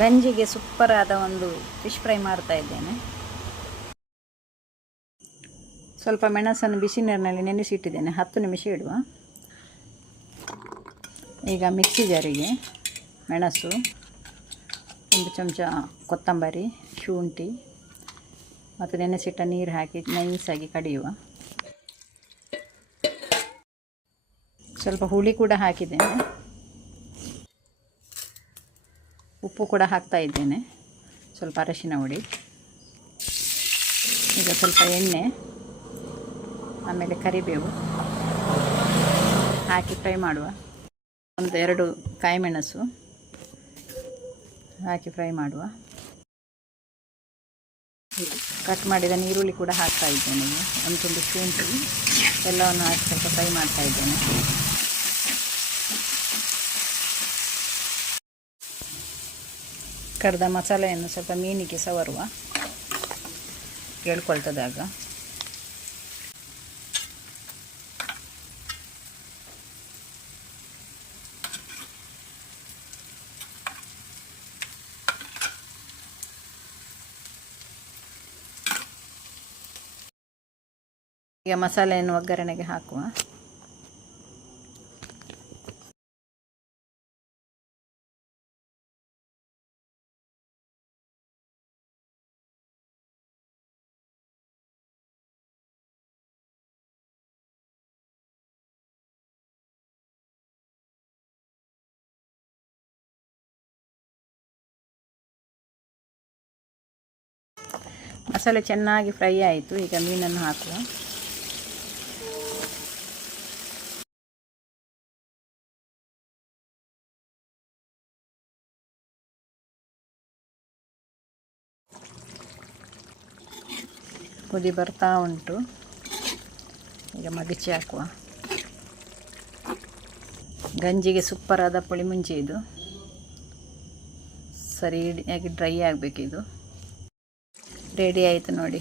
ಗಂಜಿಗೆ super ಆದ ಒಂದು fish fry ಮಾಡ್ತಾ ಇದ್ದೇನೆ. ಸ್ವಲ್ಪ ಮೆಣಸನ್ನು ಬಿಸಿ ನೀರಿನಲ್ಲಿ ನೆನೆಸಿಟ್ಟಿದ್ದೇನೆ. ಹತ್ತು ನಿಮಿಷ ಇಡುವ. ಈಗ ಮಿಕ್ಸಿ ಜಾರಿಗೆ ಮೆಣಸು, ಒಂದು ಚಮಚ ಕೊತ್ತಂಬರಿ, ಶುಂಠಿ, ಮತ್ತು ನೆನೆಸಿಟ್ಟ ನೀರು ಹಾಕಿ ನೈಸಾಗಿ ಕಡಿಯುವ. ಸ್ವಲ್ಪ ಹುಳಿ ಕೂಡ ಹಾಕಿದ್ದೇನೆ. ಉಪ್ಪು ಕೂಡ ಹಾಕ್ತಾ ಇದ್ದೇನೆ. ಸ್ವಲ್ಪ ಅರಶಿನ ಹುಡಿ. ಈಗ ಸ್ವಲ್ಪ ಎಣ್ಣೆ, ಆಮೇಲೆ ಕರಿಬೇವು ಹಾಕಿ ಫ್ರೈ ಮಾಡುವ. ಒಂದು ಎರಡು ಕಾಯಿಮೆಣಸು ಹಾಕಿ ಫ್ರೈ ಮಾಡುವ. ಕಟ್ ಮಾಡಿದ ಈರುಳ್ಳಿ ಕೂಡ ಹಾಕ್ತಾ ಇದ್ದೇನೆ. ಒಂದು ತುಂಡು ಶುಂಠಿ, ಎಲ್ಲವನ್ನು ಹಾಕಿ ಸ್ವಲ್ಪ ಫ್ರೈ ಮಾಡ್ತಾ ಇದ್ದೇನೆ. ಕರೆದ ಮಸಾಲೆಯನ್ನು ಸ್ವಲ್ಪ ಮೀನಿಗೆ ಸವರುವ. ಕೇಳ್ಕೊಳ್ತದಾಗ ಈಗ ಮಸಾಲೆಯನ್ನು ಒಗ್ಗರಣೆಗೆ ಹಾಕುವ. ಮಸಾಲೆ ಚೆನ್ನಾಗಿ ಫ್ರೈ ಆಯಿತು, ಈಗ ಮೀನನ್ನು ಹಾಕುವ. ಕುದಿ ಬರ್ತಾ ಉಂಟು. ಈಗ ಮಗಚಿ ಹಾಕುವ. ಗಂಜಿಗೆ ಸೂಪರಾದ ಪುಳಿ ಮುಂಚೆ ಇದು ಸರಿಯಾಗಿ ಡ್ರೈ ಆಗಬೇಕಿದು ರೆಡಿ ಆಯಿತು ನೋಡಿ.